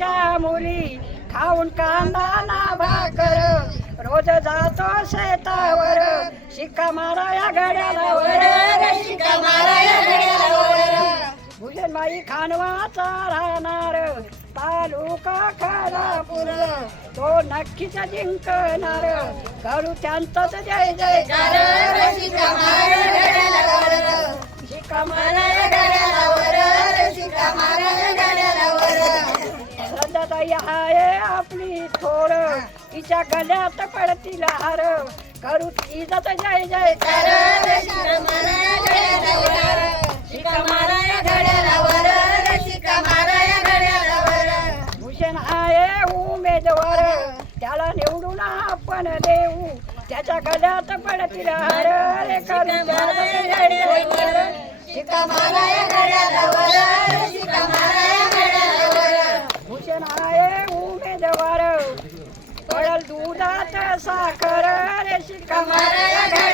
आमच्या मुली खाऊन कांदा ना भाकर रोज जातो शेतावर शिक्का मारा या घड्याला वर शिक्का मारा या घड्याला वर भुजनबाई खानवाचा राहणार तालुका खालापूर तो नक्कीच जिंकणार करू त्यांचाच जय जयकार शिक्का मारा घड्याला वर शिक्का मारा घड्याला वर शिक्का मारा घड्याला वर श्रद्धाताई आहे आपली थोड तिच्या गळ्यात पडतील हार करू तिचाच जय जयकार शिक्का मारा घड्याला वर शिक्का मारा घड्याला वर शिक्का मारा घड्याला वर भूषण आहे उमेदवार त्याला निवडून आपण देऊ त्याच्या गळ्यात पडतील हार रे करू शिक्का मारा घड्याला वर शिक्का मारा घड्याला वर भूषण आहे उमेदवार पडल दुधात साखर रे शिक्का मारा